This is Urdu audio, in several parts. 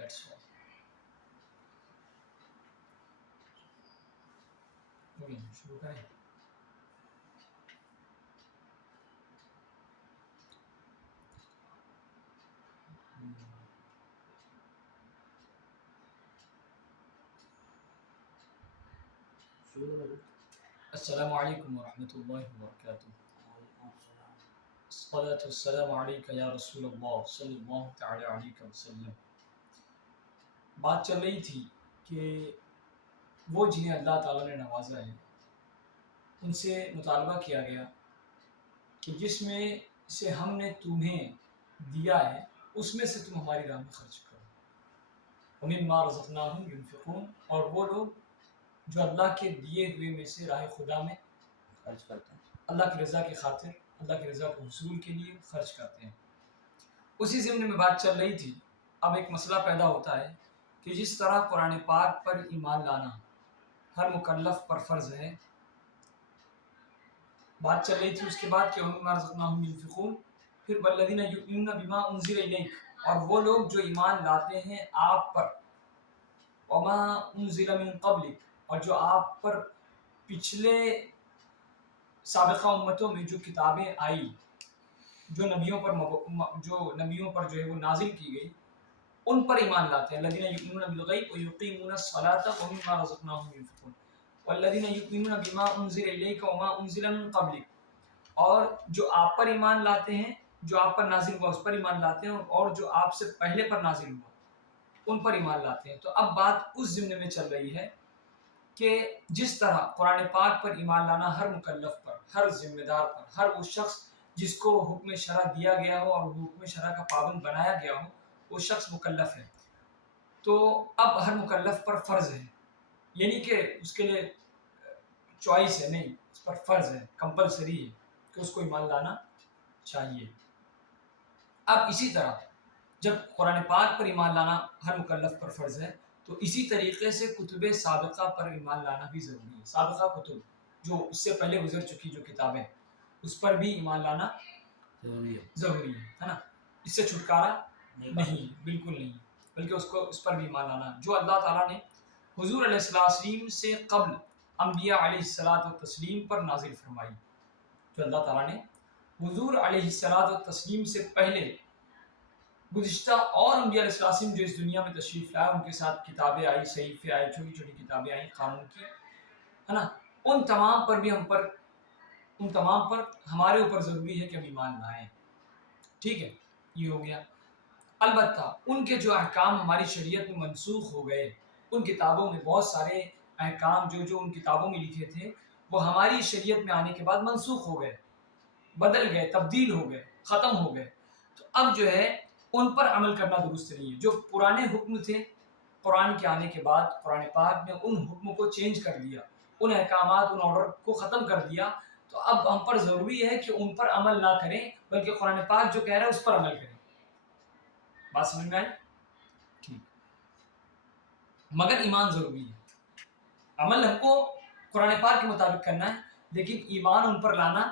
That's all. Okay, شروع کریں. السلام علیکم ورحمۃ اللہ وبرکاتہ. الصلاۃ والسلام علیک یا رسول اللہ صلی اللہ تعالی علیہ وسلم. بات چل رہی تھی کہ وہ جنہیں اللہ تعالیٰ نے نوازا ہے ان سے مطالبہ کیا گیا کہ جس میں سے ہم نے تمہیں دیا ہے اس میں سے تم ہماری راہ میں خرچ کرو. وَمِمَّا رَزَقْنَاهُمْ يُنْفِقُونَ. اور وہ لوگ جو اللہ کے دیے ہوئے میں سے راہ خدا میں خرچ کرتے ہیں, اللہ کی رضا کی خاطر, اللہ کی رضا کے حصول کے لیے خرچ کرتے ہیں. اسی ضمن میں بات چل رہی تھی. اب ایک مسئلہ پیدا ہوتا ہے کہ جس طرح قرآن پاک پر ایمان لانا ہر مکلف پر فرض ہے, بات چل رہی تھی اس کے بعد کہ وَمِمَّا رَزَقْنَاهُمْ يُنْفِقُونَ, پھر وَالَّذِينَ يُؤْمِنُونَ بِمَا أُنزِلَ إِلَيْكَ, اور وہ لوگ جو ایمان لاتے ہیں آپ پر, وَمَا أُنزِلَ مِن قَبْلِكَ, اور جو آپ پر پچھلے سابقہ امتوں میں جو کتابیں آئی, جو نبیوں پر جو ہے وہ نازل کی گئی, ان پر ایمان لاتے ہیں. الذین یؤمنون بالغیب ویقیمون الصلاۃ ومما رزقناہم ينفقون. والذین یؤمنون بما انزل الیک وما انزل من قبلک, اور جو آپ پر ایمان لاتے ہیں, جو آپ پر نازل ہوا اس پر ایمان لاتے ہیں, اور جو آپ سے پہلے پر نازل ہوا ان پر ایمان لاتے ہیں. تو اب بات اس ضمن میں چل رہی ہے کہ جس طرح قرآن پاک پر ایمان لانا ہر مکلف پر, ہر ذمہ دار پر, ہر وہ شخص جس کو حکم شرع دیا گیا ہو اور حکم شرع کا پابند بنایا گیا ہو, وہ شخص مکلف ہے. تو اب ہر مکلف پر فرض ہے, یعنی کہ اس کے لیے چوائس ہے نہیں, اس پر فرض ہے, کمپلسری ہے کہ اس کو ایمان لانا چاہیے. اب اسی طرح جب قرآن پاک پر ایمان لانا ہر مکلف پر فرض ہے, تو اسی طریقے سے کتب سابقہ پر ایمان لانا بھی ضروری ہے. سابقہ کتب جو اس سے پہلے گزر چکی جو کتابیں, اس پر بھی ایمان لانا ضروری ہے نا. اس سے چھٹکارا نہیں, بالکل نہیں, بلکہ اس پر بھی ایمان لانا جو اللہ تعالیٰ نے حضور علیہ السلام سے قبل انبیاء علیہ الصلوۃ والتسلیم پر نازل فرمائی. جو اللہ تعالیٰ نے حضور علیہ الصلوۃ والتسلیم سے پہلے گزشتہ اور انبیاء علیہ السلام جو اس دنیا میں تشریف لائے, ان کے ساتھ کتابیں آئی, صحیفے آئے, چھوٹی چھوٹی کتابیں آئیں قانون کی, ہے نا, ان تمام پر بھی ان تمام پر ہمارے اوپر ضروری ہے کہ ہم ایمان لائیں. ٹھیک ہے, یہ ہو گیا. البتہ ان کے جو احکام ہماری شریعت میں منسوخ ہو گئے, ان کتابوں میں بہت سارے احکام جو ان کتابوں میں لکھے تھے وہ ہماری شریعت میں آنے کے بعد منسوخ ہو گئے, بدل گئے, تبدیل ہو گئے, ختم ہو گئے. تو اب جو ہے ان پر عمل کرنا درست نہیں ہے. جو پرانے حکم تھے قرآن کے آنے کے بعد قرآن پاک نے ان حکم کو چینج کر دیا, ان احکامات, ان آرڈر کو ختم کر دیا. تو اب ہم پر ضروری ہے کہ ان پر عمل نہ کریں, بلکہ قرآن پاک جو کہہ رہا ہے اس پر عمل کریں. بات سمجھ میں آئی؟ ٹھیک. مگر ایمان ضروری ہے. عمل ہم کو قرآن پاک کے مطابق کرنا ہے, لیکن ایمان ان پر لانا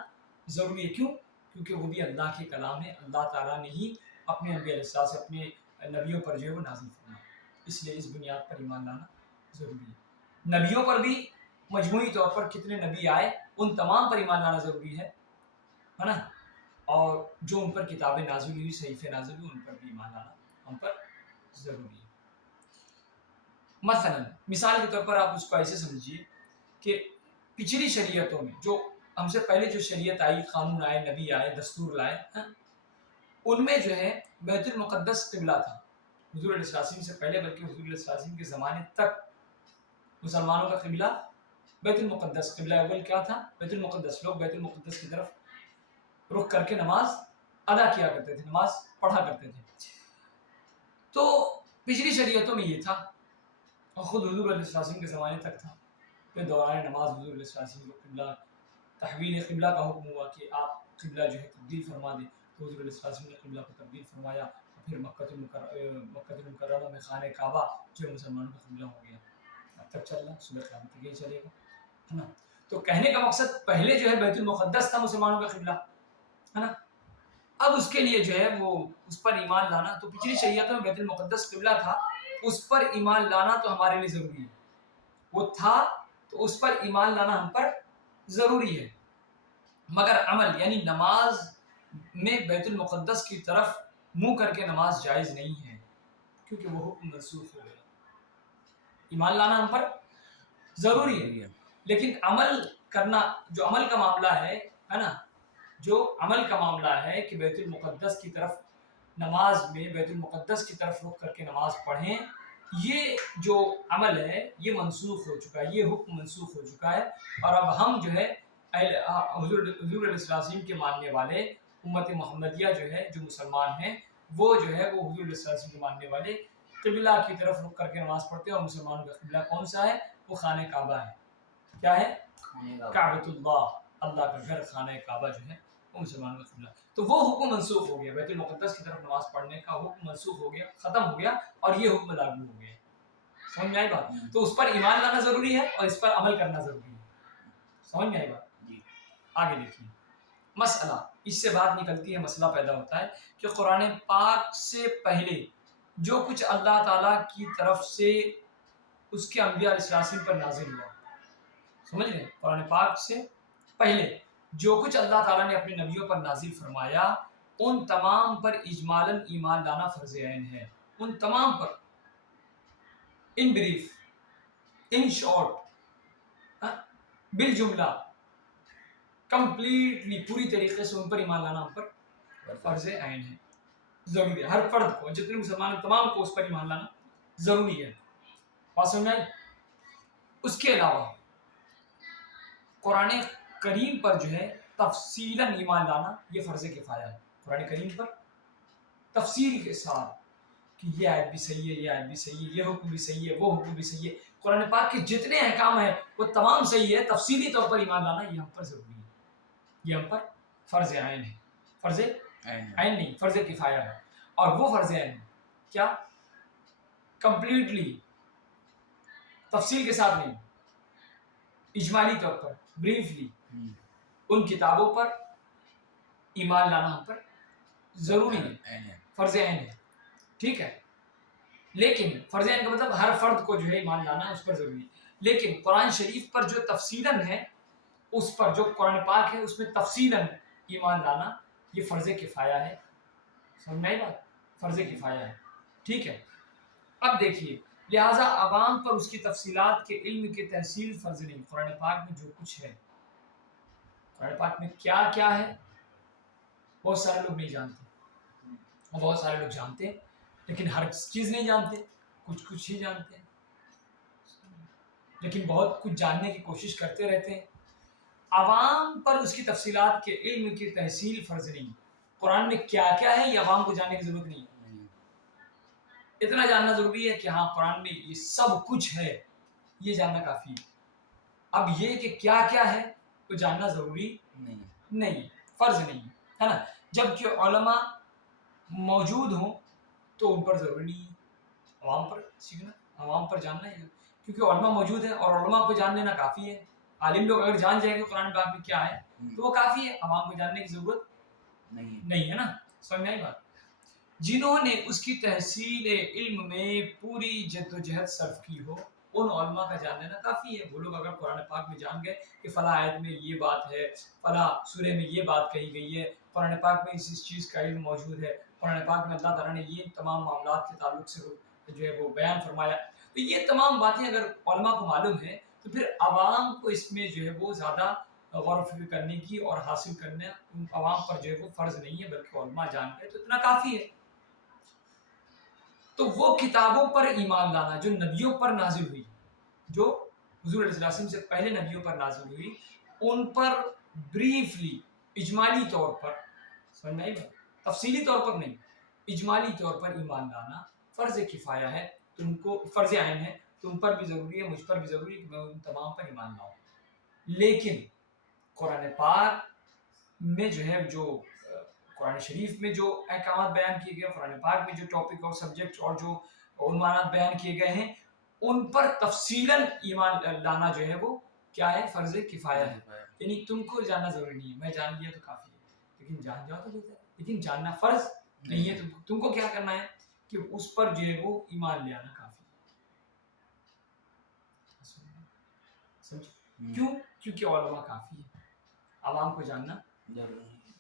ضروری ہے. کیوں؟ کیونکہ وہ بھی اللہ کے کلام ہے, اللہ تعالیٰ نے ہی اپنے انبیاء علیہ السلام سے اپنے نبیوں پر جو ہے وہ نازل فرمایا. اس لیے اس بنیاد پر ایمان لانا ضروری ہے. نبیوں پر بھی مجموعی طور پر کتنے نبی آئے ان تمام پر ایمان لانا ضروری ہے نا, اور جو ان پر کتابیں نازل ہوئی, صحیفے نازل ہوئی, ان پر بھی ایمان لانا ہم پر ضروری ہے. مثلا مثال کے طور پر آپ اس کو ایسے سمجھیے کہ پچھلی شریعتوں میں جو ہم سے پہلے جو شریعت آئی, قانون آئے, نبی آئے, دستور لائے, ان میں جو ہے بیت المقدس قبلہ تھا. حضور علیہ السلام سے پہلے, بلکہ حضور علیہ السلام کے زمانے تک مسلمانوں کا قبلہ بیت المقدس, قبلہ اول کیا تھا؟ بیت المقدس. لوگ بیت المقدس کی طرف رخ کر کے نماز ادا کیا کرتے تھے, نماز پڑھا کرتے تھے. تو پچھلی شریعتوں میں یہ تھا, اور خود حضور علیہ السلام کے زمانے تک تھا. پھر دوران نماز حضور علیہ السلام کو قبلہ تحویل قبلہ کا حکم ہوا کہ آپ قبلہ جو ہے تبدیل فرما دیں. تو حضور علیہ السلام نے قبلہ کو تبدیل فرمایا, اور پھر مکہ المکرمہ میں خانہ کعبہ جو مسلمانوں کا قبلہ ہو گیا. اب تک چل رہا, صبح قیامت تک یہی چلے گا, ہے نا. تو کہنے کا مقصد پہلے جو ہے بیت المقدس تھا مسلمانوں کا قبلہ, ہے نا. اب اس کے لیے جو ہے وہ اس پر ایمان لانا, تو پچھلی شریعتوں میں بیت المقدس قبلہ تھا, اس پر ایمان لانا تو ہمارے لیے ضروری ہے، وہ تھا تو اس پر ایمان لانا ہم پر ضروری ہے، مگر عمل یعنی نماز میں بیت المقدس کی طرف منہ کر کے نماز جائز نہیں ہے، کیونکہ وہ حکم منسوخ ہو گیا۔ ایمان لانا ہم پر ضروری ہے، لیکن عمل کرنا، جو عمل کا معاملہ ہے نا، جو عمل کا معاملہ ہے کہ بیت المقدس کی طرف نماز میں بیت المقدس کی طرف رخ کر کے نماز پڑھیں، یہ جو عمل ہے یہ منسوخ ہو چکا ہے، یہ حکم منسوخ ہو چکا ہے، اور اب ہم جو ہے حضور علیہ السلام کے ماننے والے امت محمدیہ جو ہے، جو مسلمان ہیں، وہ جو ہے وہ حضور علیہ السلام کے ماننے والے قبلہ کی طرف رخ کر کے نماز پڑھتے ہیں، اور مسلمانوں کا قبلہ کون سا ہے؟ وہ خانہ کعبہ ہے۔ کیا ہے؟ کعبۃ اللہ، اللہ کا گھر، خانہ کعبہ جو ہے وہ مسلمانوں کا قبلہ۔ تو وہ حکم منسوخ ہو گیا، بیت المقدس کی طرف نماز پڑھنے کا حکم منسوخ ہو گیا، ختم ہو گیا، اور یہ حکم لاگو ہو گیا۔ سمجھ میں آئی بات؟ تو اس پر ایمان لانا ضروری ہے اور اس پر عمل کرنا ضروری ہے۔ سمجھ میں آئی بات؟ آگے دیکھیے مسئلہ، اس سے بات نکلتی ہے، مسئلہ پیدا ہوتا ہے کہ قرآن پاک سے پہلے جو کچھ اللہ تعالیٰ کی طرف سے اس کے انبیاء علیہ السلام پر نازل ہوا، سمجھ رہے ہیں؟ قرآن پاک سے پہلے جو کچھ اللہ تعالیٰ نے اپنے نبیوں پر نازل فرمایا، ان تمام پر اجمالاً ایمان لانا فرض عین ہے، ان تمام پر، ان بریف، ان شارٹ، بالجملہ، کمپلیٹلی، پوری طریقے سے ان پر ایمان لانا ہم پر فرض عین ہے، ضروری ہے، ہر فرد کو، جتنے مسلمان ہیں تمام کو اس پر ایمان لانا ضروری ہے۔ بات سمجھ میں آئی؟ اس کے علاوہ قرآن کریم پر جو ہے تفصیلاً ایمان لانا یہ فرض کفایہ ہے۔ قرآن کریم پر تفصیل کے ساتھ کہ یہ آیت بھی صحیح ہے، یہ آیت بھی صحیح ہے، یہ حکم بھی صحیح ہے، وہ حکم بھی صحیح ہے، قرآن پاک کے جتنے احکام ہیں وہ تمام صحیح ہے، تفصیلی طور پر ایمان لانا یہ ہم پر ضروری ہے، یہ ہم پر فرض عین ہے، فرض عین نہیں، فرض کفایہ ہے، اور وہ فرض عین ہے کیا؟ کمپلیٹلی، تفصیل کے ساتھ نہیں، اجمالی طور پر، بریفلی، ان کتابوں پر ایمان لانا ہم پر ضروری ہے، فرض عین ہے، ٹھیک ہے؟ لیکن فرض عین کا مطلب ہر فرد کو جو ہے ایمان لانا اس پر ضروری ہے، لیکن قرآن شریف پر جو تفصیلاً ہے، اس پر جو قرآن پاک ہے اس میں تفصیلاً ایمان لانا یہ فرض کفایہ ہے۔ سمجھ میں آئی بات؟ فرض کفایہ ہے، ٹھیک ہے؟ اب دیکھیے، لہٰذا عوام پر اس کی تفصیلات کے علم کی تحصیل فرض نہیں۔ قرآن پاک میں جو کچھ ہے، قرآن پاک میں کیا کیا ہے، بہت سارے لوگ نہیں جانتے، اور بہت سارے لوگ جانتے ہیں لیکن ہر چیز نہیں جانتے، کچھ کچھ ہی جانتے ہیں، لیکن بہت کچھ جاننے کی کوشش کرتے رہتے ہیں۔ عوام پر اس کی تفصیلات کے علم کی تحصیل فرض نہیں۔ قرآن میں کیا کیا ہے یہ عوام کو جاننے کی ضرورت نہیں ہے، اتنا جاننا ضروری ہے کہ ہاں قرآن میں یہ سب کچھ ہے، یہ جاننا کافی ہے۔ اب یہ کہ کیا کیا ہے وہ جاننا ضروری نہیں، فرض نہیں ہے نا، جبکہ علماء موجود ہوں تو ان پر ضروری نہیں ہے، عوام پر سیکھنا، عوام پر جاننا ہے، کیونکہ علماء موجود ہیں اور علماء کو جان لینا کافی ہے۔ عالم لوگ اگر جان جائیں گے قرآن پاک میں کیا ہے تو وہ کافی ہے، عوام کو جاننے کی ضرورت نہیں ہے نا۔ سمجھ میں آئی بات؟ جنہوں نے اس کی تحصیل علم میں پوری جد و جہد صرف کی ہو، ان علماء کا جان لینا کافی ہے۔ وہ لوگ اگر قرآن پاک میں جان گئے کہ فلاں آیت میں یہ بات ہے، فلاں سورہ میں یہ بات کہی گئی ہے، قرآن پاک میں اس چیز کا علم موجود ہے، قرآن پاک میں اللہ تعالیٰ نے یہ تمام معاملات کے تعلق سے جو ہے وہ بیان فرمایا، تو یہ تمام باتیں اگر علماء کو معلوم ہے تو پھر عوام کو اس میں جو ہے وہ زیادہ غور و فکر کرنے کی اور حاصل کرنا ان عوام پر جو ہے وہ فرض نہیں ہے، بلکہ علماء جان گئے تو اتنا کافی ہے۔ تو وہ کتابوں پر ایمان لانا جو نبیوں پر نازل ہوئی، جو حضور علیہ السلام سے پہلے نبیوں پر نازل ہوئی، ان پر بریفلی، اجمالی طور پر، سمجھ میں آئی بات؟ تفصیلی طور پر نہیں، اجمالی طور پر ایمان لانا فرض کفایہ ہے، تم کو فرض عین ہے، تم پر بھی ضروری ہے، مجھ پر بھی ضروری ہے کہ میں ان تمام پر ایمان لاؤں۔ لیکن قرآن پاک میں جو ہے، جو قرآن شریف میں جو احکامات بیان کیے گئے، قرآن پاک میں جو ٹاپک اور سبجیکٹ اور جو عنوانات بیان کیے گئے ہیں، ان پر تفصیلاً ایمان لانا جو ہے وہ کیا ہے؟ فرض کفایہ ہے، یعنی تم کو جاننا ضروری نہیں ہے، میں جان لیا تو کافی ہے، لیکن جان جاؤ تو بہتر ہے، لیکن جاننا فرض نہیں ہے۔ تم کو کیا کرنا ہے کہ اس پر جو ہے وہ ایمان لے آنا کافی ہے. سمجھ کیوں؟ کیونکہ علماء کافی ہے، عوام کو جاننا ضروری ہے.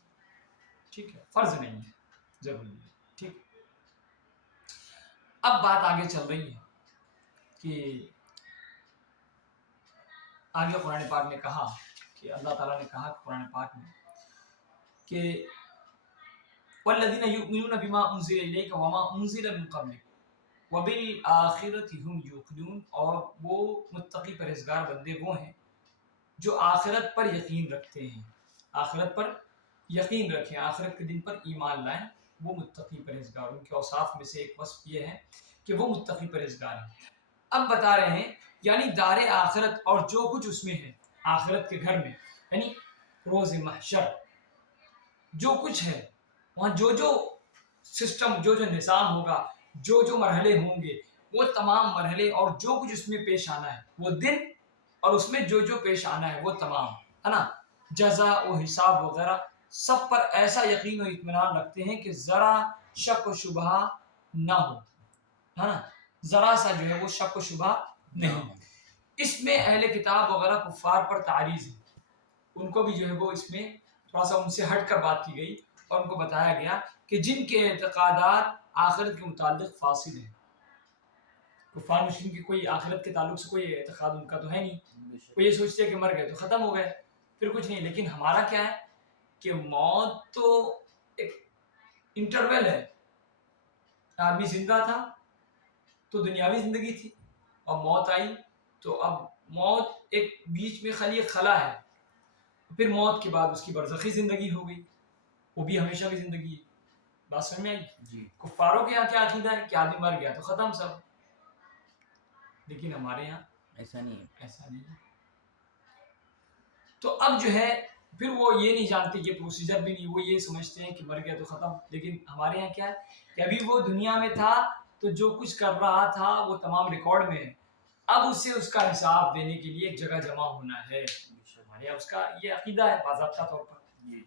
ٹھیک ہے، فرض نہیں ہے، ضروری ہے. ٹھیک. اب بات آگے چل رہی ہے کہ آگے قرآن پاک نے کہا کہ اللہ تعالیٰ نے کہا قرآن پاک میں کہ وَالَّذِينَ يُؤْمِنُونَ بِمَا أُنزِلَ إِلَيْكَ وَمَا أُنزِلَ مِن قَبْلِكَ وَبِالْآخِرَةِ هُمْ يُوقِنُونَ. اور وہ متقی پرہیزگار بندے وہ ہیں جو آخرت پر یقین رکھتے ہیں، آخرت پر یقین رکھیں، آخرت کے دن پر ایمان لائیں. وہ متقی پرہیزگار، ان کے اوصاف میں سے ایک وصف یہ ہے کہ وہ متقی پرہیزگار ہیں. اب بتا رہے ہیں یعنی دار آخرت اور جو کچھ اس میں ہے، آخرت کے گھر میں یعنی روز محشر جو کچھ ہے وہاں، جو جو سسٹم، جو جو نظام ہوگا، جو جو مرحلے ہوں گے، وہ تمام مرحلے اور جو کچھ اس میں پیش آنا ہے وہ دن اور اس میں جو جو پیش آنا ہے وہ تمام ہے نا، جزا و حساب وغیرہ سب پر ایسا یقین و اطمینان رکھتے ہیں کہ ذرا شک و شبہ نہ ہو، ہے نا، ذرا سا جو ہے وہ شک و شبہ نہیں. اس میں اہل کتاب وغیرہ کفار پر تعریض ہے، ان کو بھی جو ہے وہ اس میں تھوڑا سا ان سے ہٹ کر بات کی گئی اور ان کو بتایا گیا کہ جن کے اعتقادات آخرت کے متعلق فاسد ہیں. کفار مشرکین کی کوئی آخرت کے تعلق سے کوئی اعتقاد ان کا تو ہے نہیں، وہ یہ سوچتے ہیں کہ مر گئے تو ختم ہو گئے پھر کچھ نہیں. لیکن ہمارا کیا ہے کہ موت تو ایک انٹرول ہے، آدمی زندہ تھا تو دنیاوی زندگی تھی اور موت آئی تو اب موت ایک بیچ میں خلی خلا ہے، پھر موت کے بعد اس کی برزخی زندگی ہو گئی، وہ بھی ہمیشہ کی زندگی ہے. بات سمجھ میں آئی؟ جی. کفاروں کے یہاں کیا عقیدہ ہے کہ آدمی مر گیا تو ختم سب، لیکن ہمارے یہاں ایسا نہیں ہے. ایسا نہیں ہے. تو اب جو ہے پھر وہ یہ نہیں جانتے، یہ پروسیجر بھی نہیں، وہ یہ سمجھتے ہیں کہ مر گیا تو ختم. لیکن ہمارے یہاں کیا ہے کہ ابھی وہ دنیا میں تھا تو جو کچھ کر رہا تھا وہ تمام ریکارڈ میں ہے، اب اسے اس کا حساب دینے کے لیے ایک جگہ جمع ہونا ہے. ہمارے یہاں اس کا یہ عقیدہ ہے باضابطہ طور پر،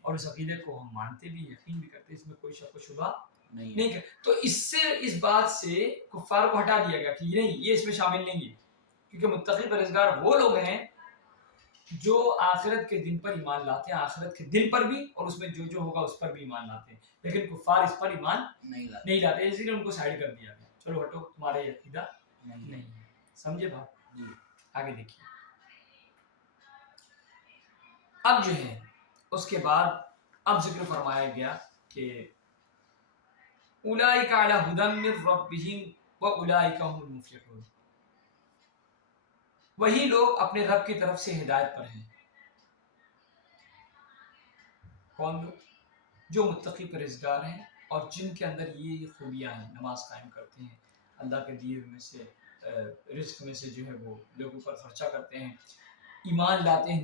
اور اس عقیدے کو ہم مانتے بھی، یقین بھی کرتے، اس میں کوئی شک و شبہ نہیں. تو اس سے اس بات سے کفار کو ہٹا دیا گیا کہ نہیں، یہ اس میں شامل نہیں ہے، کیونکہ متقی پرہیزگار وہ لوگ ہیں جو آخرت کے دن پر ایمان لاتے ہیں، آخرت کے دن پر بھی اور اس میں جو جو ہوگا اس پر بھی ایمان لاتے ہیں. لیکن کفار اس پر ایمان نہیں لاتے، اسی لیے ان کو سائڈ کر دیا گیا، چلو ہٹو تمہارا یہ عقیدہ نہیں ہے. سمجھے بات؟ جی. آگے دیکھیے. اب جو ہے اس کے بعد اب ذکر فرمایا گیا کہ اولئک علی ھدی من ربہم واولئک ھم المفلحون. وہی لوگ اپنے رب کی طرف سے ہدایت پر ہیں. کون لوگ؟ جو متقی پرہیزگار ہیں اور جن کے اندر یہ خوبیاں ہیں، نماز قائم کرتے ہیں، اللہ کے دیے میں سے رزق میں سے جو ہے وہ لوگوں پر خرچہ کرتے ہیں، ایمان لاتے ہیں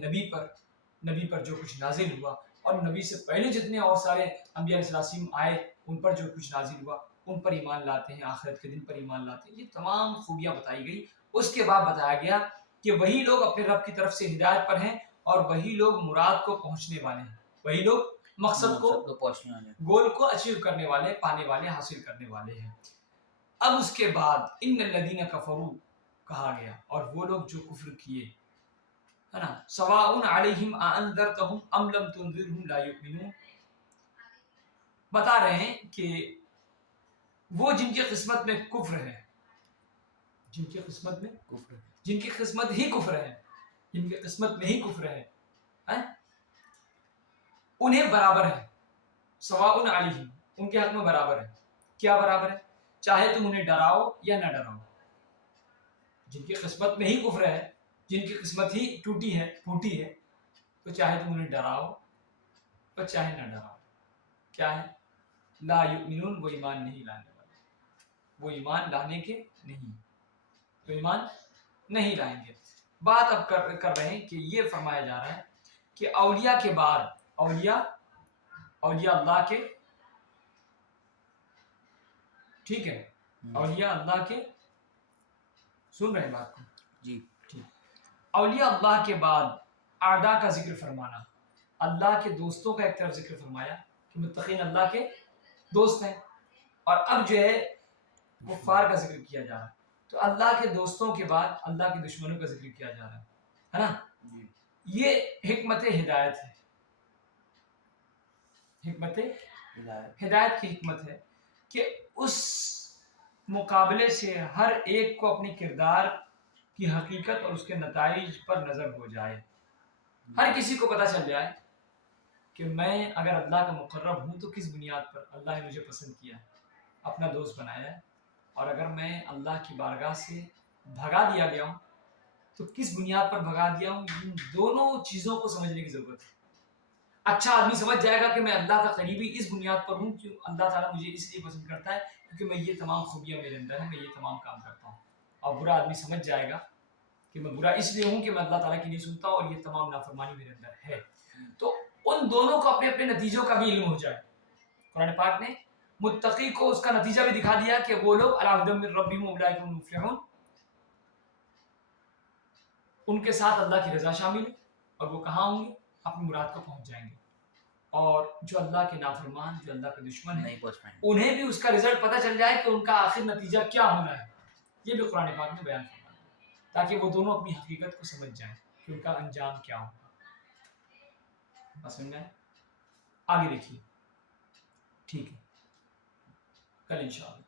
نبی پر جو کچھ نازل ہوا، اور نبی سے پہلے جتنے اور سارے انبیاء علیہ السلام آئے ان پر جو کچھ نازل ہوا ان پر ایمان لاتے ہیں، آخرت کے دن پر ایمان لاتے ہیں. یہ تمام خوبیاں بتائی گئی. اس کے بعد بتایا گیا کہ وہی لوگ اپنے رب کی طرف سے ہدایت پر ہیں اور وہی لوگ مراد کو پہنچنے والے ہیں، وہی لوگ مقصد کو پہنچنے والے، گول کو اچیو کرنے والے، پانے والے، حاصل کرنے والے ہیں. اب اس کے بعد ان الذین کفروا کہا گیا، اور وہ لوگ جو کفر کیے، ہے نا، سواء علیہم اانذرتہم ام لم تنذرہم لا یؤمنون. بتا رہے ہیں کہ وہ جن کی قسمت میں کفر ہے، جن کی قسمت میں کفر، جن کی قسمت ہی کفر ہے، جن کی قسمت میں ہی کفر ہے، انہیں برابر ہے. سواء علیہم، ان کے حق میں برابر ہے. کیا برابر ہے؟ چاہے تم انہیں ڈراؤ یا نہ ڈراؤ. جن کی قسمت میں ہی کفر ہے، جن کی قسمت ہی ٹوٹی ہے، پھوٹی ہے، تو چاہے تم انہیں ڈراؤ اور چاہے نہ ڈراؤ. کیا ہے؟ لا یؤمنون، وہ ایمان نہیں لانے والے، وہ ایمان لانے کے نہیں، تو ایمان نہیں لائیں گے. بات اب کر رہے ہیں کہ یہ فرمایا جا رہا ہے کہ اولیاء کے بعد اولیاء اللہ کے، ٹھیک ہے، اولیاء اللہ کے، سن رہے ہیں بات کو؟ جی. ٹھیک. اولیاء اللہ کے بعد اعداء کا ذکر فرمانا، اللہ کے دوستوں کا ایک طرف ذکر فرمایا کہ متقین اللہ کے دوست ہیں، اور اب جو ہے کفار کا ذکر کیا جا رہا ہے، تو اللہ کے دوستوں کے بعد اللہ کے دشمنوں کا ذکر کیا جا رہا ہے نا. یہ حکمت ہدایت ہے، حکمت ہدایت کی حکمت ہے کہ اس مقابلے سے ہر ایک کو اپنی کردار کی حقیقت اور اس کے نتائج پر نظر ہو جائے. ہر کسی کو پتہ چل جائے کہ میں اگر اللہ کا مقرب ہوں تو کس بنیاد پر اللہ نے مجھے پسند کیا ہے، اپنا دوست بنایا ہے، اور اگر میں اللہ کی بارگاہ سے بھگا دیا گیا ہوں تو کس بنیاد پر بھگا دیا ہوں. ان دونوں چیزوں کو سمجھنے کی ضرورت ہے. اچھا آدمی سمجھ جائے گا کہ میں اللہ کا قریبی اس بنیاد پر ہوں کہ اللہ تعالیٰ مجھے اس لیے پسند کرتا ہے کیونکہ میں یہ تمام خوبیاں میرے اندر ہیں، میں یہ تمام کام کرتا ہوں. اور برا آدمی سمجھ جائے گا کہ میں برا اس لیے ہوں کہ میں اللہ تعالیٰ کی نہیں سنتا اور یہ تمام نافرمانی میرے اندر ہے. تو ان دونوں کو اپنے اپنے نتیجوں کا بھی علم ہو جائے. قرآن پاک نے متقی کو اس کا نتیجہ بھی دکھا دیا کہ وہ لوگ علی ھدی من ربہم اولئک هم المفلحون، ان کے ساتھ اللہ کی رضا شامل ہے اور وہ کہاں ہوں گے؟ اپنی مراد کو پہنچ جائیں گے. اور جو اللہ کے نافرمان، جو اللہ کے دشمن ہیں، انہیں بھی اس کا رزلٹ پتہ چل جائے کہ ان کا آخر نتیجہ کیا ہونا ہے. یہ بھی قرآن پاک نے بیان فرمایا تاکہ وہ دونوں اپنی حقیقت کو سمجھ جائیں کہ ان کا انجام کیا ہوگا. بس سمجھ گئے؟ آگے دیکھیے. ٹھیک ہے، کل انشاءاللہ.